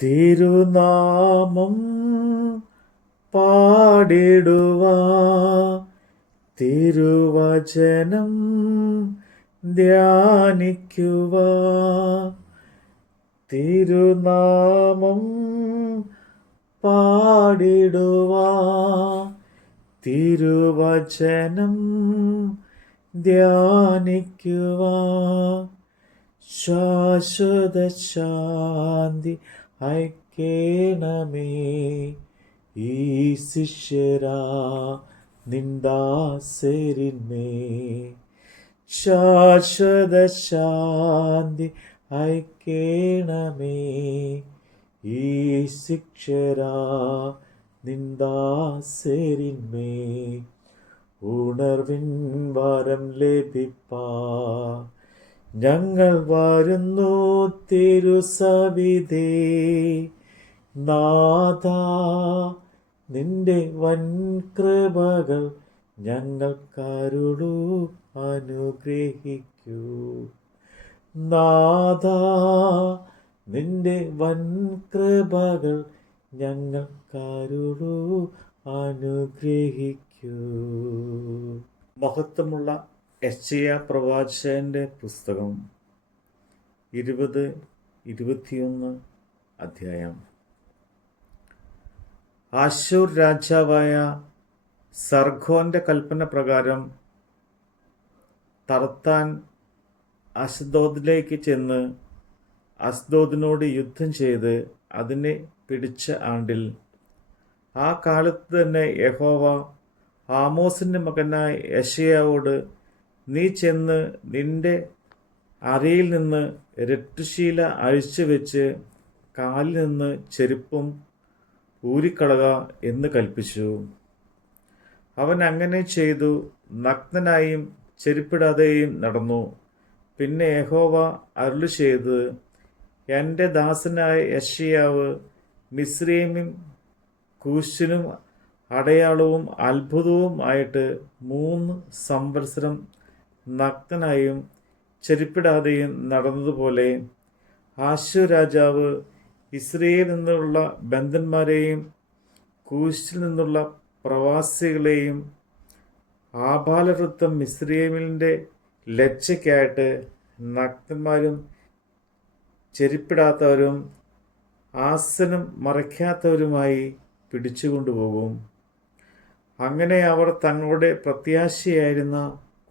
തിരുനാമം പാടിടുവാ, തിരുവചനം ധ്യാനിക്കുവാ, തിരുനാമം പാടിടുവാ, തിരുവചനം ധ്യാനിക്കുവാ. ശാശ്വത ശാന്തി അയക്കേണമേ ഈ ശിഷ്യരാ നിന്ദാസരിന്മേ. ശാശ്വത ശാന്തി അയക്കേണമേ ഈ ശിക്ഷരാ നിന്ദാസരിന്മേ. ഉണർവിൻ വരം ലഭിപ്പാ ഞങ്ങൾ വരുന്നു തിരുസവിധേ. നാഥാ, നിന്റെ വൻ കൃപകൾ ഞങ്ങൾക്കരുളൂ, അനുഗ്രഹിക്കൂ. നാഥാ, നിന്റെ വൻ കൃപകൾ ഞങ്ങൾക്കരുളൂ, അനുഗ്രഹിക്കൂ. മഹത്വമുള്ള യെശയ്യാ പ്രവാചകന്റെ പുസ്തകം 20-21 അധ്യായം. ആശൂർ രാജാവായ സർഗോന്റെ കൽപ്പന പ്രകാരം തർത്താൻ അശ്ദോദിലേക്ക് ചെന്ന് അശ്ദോദിനോട് യുദ്ധം ചെയ്ത് അതിനെ പിടിച്ച ആണ്ടിൽ, ആ കാലത്ത് തന്നെ യഹോവ ആമോസിൻ്റെ മകനായ യെശയ്യാവോട്, നീ ചെന്ന് നിന്റെ അരയിൽ നിന്ന് രട്ടുശീല അഴിച്ചു വെച്ച് കാലിൽ നിന്ന് ചെരുപ്പും ഊരിക്കളക എന്ന് കൽപ്പിച്ചു. അവൻ അങ്ങനെ ചെയ്തു, നഗ്നനായും ചെരുപ്പിടാതെയും നടന്നു. പിന്നെ യഹോവ അരുളി ചെയ്ത്, എൻ്റെ ദാസനായ യെശയ്യാവ് മിസ്രയീമിനും കൂശിനും അടയാളവും അത്ഭുതവും ആയിട്ട് 3 സംവത്സരം നഗ്നനായും ചെരുപ്പിടാതെയും നടന്നതുപോലെ ആശൂർ രാജാവ് ഇസ്രയേലിൽ നിന്നുള്ള ബന്ധന്മാരെയും കൂശിൽ നിന്നുള്ള പ്രവാസികളെയും ആബാലവൃത്തം മിസ്രയീമിൻ്റെ ലജ്ജയ്ക്കായിട്ട് നഗ്നന്മാരും ചെരുപ്പിടാത്തവരും ആസനം മറയ്ക്കാത്തവരുമായി പിടിച്ചുകൊണ്ടുപോകും. അങ്ങനെ അവർ തങ്ങളുടെ പ്രത്യാശയായിരുന്ന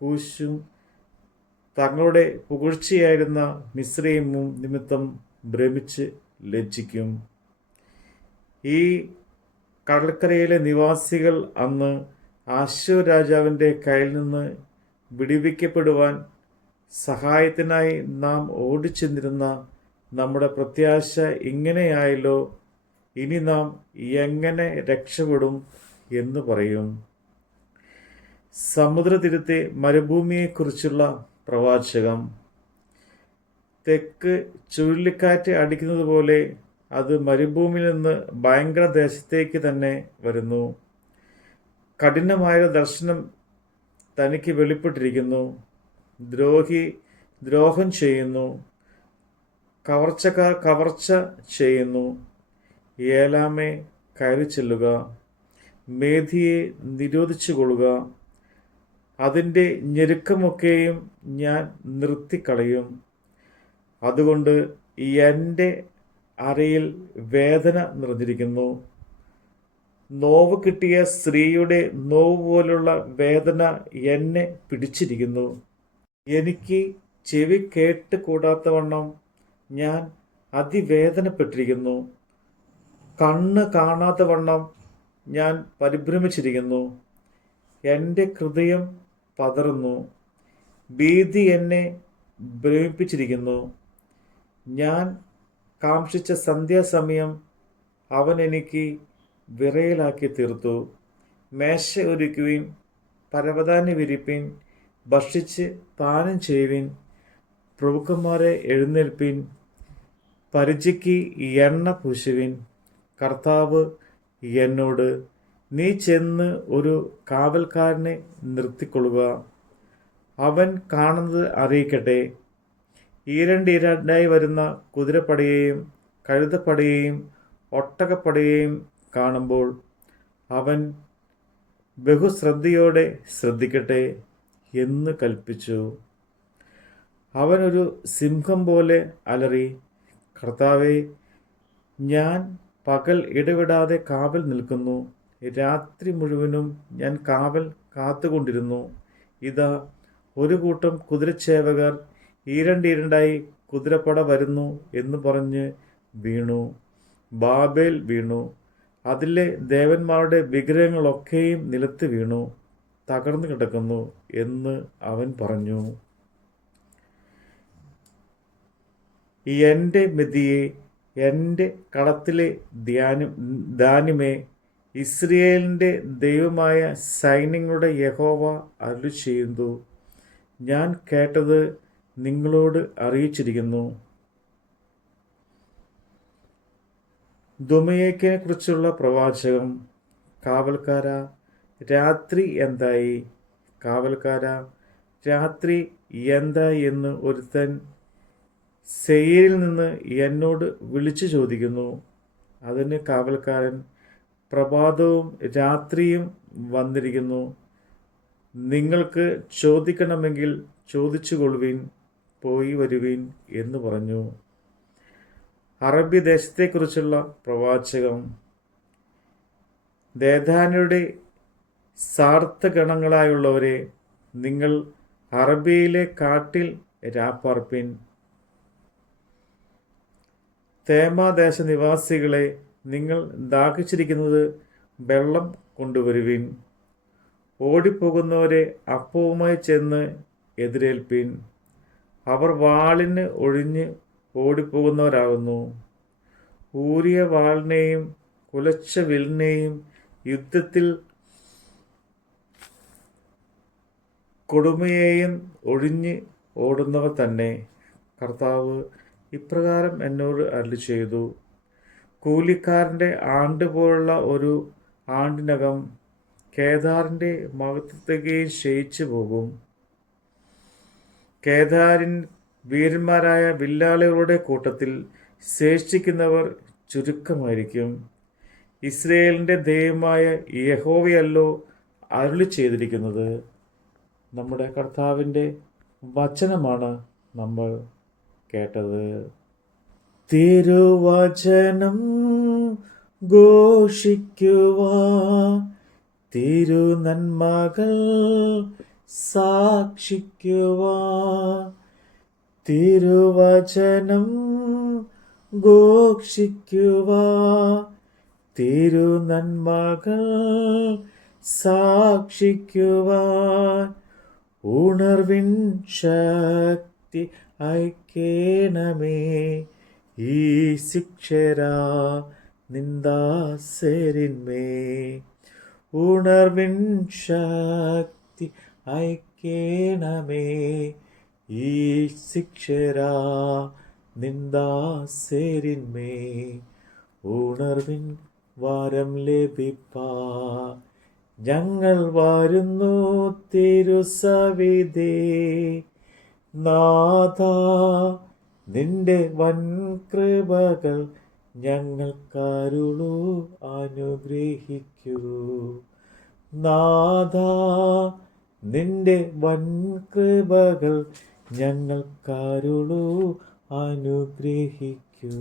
കൂശും തങ്ങളുടെ പുകഴ്ചയായിരുന്ന മിസ്രയീമും നിമിത്തം ഭ്രമിച്ച് ലജ്ജിക്കും. ഈ കടൽക്കരയിലെ നിവാസികൾ അന്ന് ആശൂർ രാജാവിൻ്റെ കയ്യിൽ നിന്ന് വിടുവിക്കപ്പെടുവാൻ സഹായത്തിനായി നാം ഓടിച്ചെന്നിരുന്ന നമ്മുടെ പ്രത്യാശ ഇങ്ങനെയായല്ലോ, ഇനി നാം എങ്ങനെ രക്ഷപ്പെടും എന്ന് പറയും. സമുദ്രതീരത്തെ മരുഭൂമിയെക്കുറിച്ചുള്ള പ്രവാചകം. തെക്ക് ചുഴലിക്കാറ്റ് അടിക്കുന്നത് പോലെ അത് മരുഭൂമിയിൽ നിന്ന് ഭയങ്കര ദേശത്തേക്ക് തന്നെ വരുന്നു. കഠിനമായ ദർശനം തനിക്ക് വെളിപ്പെട്ടിരിക്കുന്നു. ദ്രോഹി ദ്രോഹം ചെയ്യുന്നു, കവർച്ചക്കാർ കവർച്ച ചെയ്യുന്നു. ഏലാമേ, കയറി ചെല്ലുക, മേധിയെ നിരോധിച്ചു കൊള്ളുക. അതിൻ്റെ ഞെരുക്കമൊക്കെയും ഞാൻ നിർത്തിക്കളയും. അതുകൊണ്ട് എൻ്റെ അരയിൽ വേദന നിറഞ്ഞിരിക്കുന്നു. നോവ് കിട്ടിയ സ്ത്രീയുടെ നോവ് പോലുള്ള വേദന എന്നെ പിടിച്ചിരിക്കുന്നു. എനിക്ക് ചെവി കേട്ട് കൂടാത്തവണ്ണം ഞാൻ അതിവേദനപ്പെട്ടിരിക്കുന്നു. കണ്ണ് കാണാത്ത വണ്ണം ഞാൻ പരിഭ്രമിച്ചിരിക്കുന്നു. എൻ്റെ ഹൃദയം പതറുന്നു, ഭീതി എന്നെ ഭ്രമിപ്പിച്ചിരിക്കുന്നു. ഞാൻ കാക്ഷിച്ച സന്ധ്യാസമയം അവൻ എനിക്ക് വിറയലാക്കി തീർത്തു. മേശ ഒരുക്കുവിൻ, പരവതാനി വിരിപ്പിൻ, ഭക്ഷിച്ച് പാനം ചെയ്യുവിൻ. പ്രഭുക്കന്മാരെ എഴുന്നേൽപ്പിൻ, പരിചയ്ക്ക് എണ്ണ പൂശുവിൻ. കർത്താവ് എന്നോട്, നീ ചെന്ന് ഒരു കാവൽക്കാരനെ നിർത്തിക്കൊള്ളുക, അവൻ കാണുന്നത് അറിയിക്കട്ടെ. ഈരണ്ടിരണ്ടായി വരുന്ന കുതിരപ്പടയെയും കഴുതപ്പടയെയും ഒട്ടകപ്പടയെയും കാണുമ്പോൾ അവൻ ബഹുശ്രദ്ധയോടെ ശ്രദ്ധിക്കട്ടെ എന്ന് കൽപ്പിച്ചു. അവനൊരു സിംഹം പോലെ അലറി, കർത്താവേ, ഞാൻ പകൽ ഇടവിടാതെ കാവൽ നിൽക്കുന്നു. രാത്രി മുഴുവനും ഞാൻ കാവൽ കാത്തുകൊണ്ടിരുന്നു. ഇതാ, ഒരു കൂട്ടം കുതിരച്ചേവകർ ഈരണ്ടീരണ്ടായി കുതിരപ്പട വരുന്നു എന്ന് പറഞ്ഞ് വീണു. ബാബേൽ വീണു. അതിലെ ദേവന്മാരുടെ വിഗ്രഹങ്ങളൊക്കെയും നിലത്ത് വീണു, തകർന്നു കിടക്കുന്നു എന്ന് അവൻ പറഞ്ഞു. എൻ്റെ മെതിയെ, എൻ്റെ കളത്തിലെ ധാന്യമേ, ഇസ്രയേലിൻ്റെ ദൈവമായ സൈന്യങ്ങളുടെ യഹോവ അരുളിച്ചെയ്യുന്നു, ഞാൻ കേട്ടത് നിങ്ങളോട് അറിയിച്ചിരിക്കുന്നു. ദുമയേക്കിനെ കുറിച്ചുള്ള പ്രവാചകം. കാവൽക്കാരാ, രാത്രി എന്തായി? കാവൽക്കാരാ, രാത്രി എന്തായി എന്ന് ഒരുത്തൻ സെയീരിൽ നിന്ന് എന്നോട് വിളിച്ചു ചോദിക്കുന്നു. അതിന് കാവൽക്കാരൻ, പ്രഭാതവും രാത്രിയും വന്നിരിക്കുന്നു. നിങ്ങൾക്ക് ചോദിക്കണമെങ്കിൽ ചോദിച്ചുകൊള്ളുവിൻ, പോയി വരുവിൻ എന്ന് പറഞ്ഞു. അറബി ദേശത്തെക്കുറിച്ചുള്ള പ്രവാചകം. ദേദാന്യരുടെ സാർത്ഥഗണങ്ങളായുള്ളവരെ, നിങ്ങൾ അറബിയിലെ കാട്ടിൽ രാപ്പാർപ്പിൻ. തേമാദേശ നിവാസികളെ, നിങ്ങൾ ദാഹിച്ചിരിക്കുന്നത് വെള്ളം കൊണ്ടുവരുവിൻ. ഓടിപ്പോകുന്നവരെ അപ്പവുമായി ചെന്ന് എതിരേൽപ്പിൻ. അവർ വാളിന് ഒഴിഞ്ഞ് ഓടിപ്പോകുന്നവരാകുന്നു. ഊരിയ വാളിനെയും കുലച്ച വില്ലിനെയും യുദ്ധത്തിൽ കൊടുമയെയും ഒഴിഞ്ഞ് ഓടുന്നവർ തന്നെ. കർത്താവ് ഇപ്രകാരം എന്നോട് അരുളിച്ചെയ്തു, കൂലിക്കാരൻ്റെ ആണ്ട് പോലുള്ള ഒരു ആണ്ടിനകം കേദാറിൻ്റെ മഹത്വത്തെയും ക്ഷയിച്ചു പോകും. കേദാരിൻ വീരന്മാരായ വില്ലാളികളുടെ കൂട്ടത്തിൽ ശേഷിക്കുന്നവർ ചുരുക്കമായിരിക്കും. ഇസ്രയേലിൻ്റെ ദൈവമായ യഹോവയല്ലോ അരുളി ചെയ്തിരിക്കുന്നത്. നമ്മുടെ കർത്താവിൻ്റെ വചനമാണ് നമ്മൾ കേട്ടത്. തിരുവചനം ഘോഷിക്കുവാൻ, തിരുനന്മകൾ സാക്ഷിക്കുവാൻ, തിരുവചനം ഘോഷിക്കുവാൻ, തിരുനന്മകൾ സാക്ഷിക്കുവാൻ, ഉണർവിൻ ശക്തി അയക്കേണമേ. ഈ ശിക്ഷരാ നിന്ദാസരിന്മേ, ഉണർവിൻ ശക്തി അയക്കേണമേ. ഈ ശിക്ഷരാ നിന്ദാസരിന്മേ, ഉണർവിൻ വരം ലഭിപ്പാ ഞങ്ങൾ വരുന്നു തിരുസവിധേ. നാഥാ, നിന്റെ വൻ കൃപകൾ ഞങ്ങൾക്കരുളൂ, അനുഗ്രഹിക്കൂ. നാഥാ, നിന്റെ വൻ കൃപകൾ ഞങ്ങൾക്കരുളൂ, അനുഗ്രഹിക്കൂ.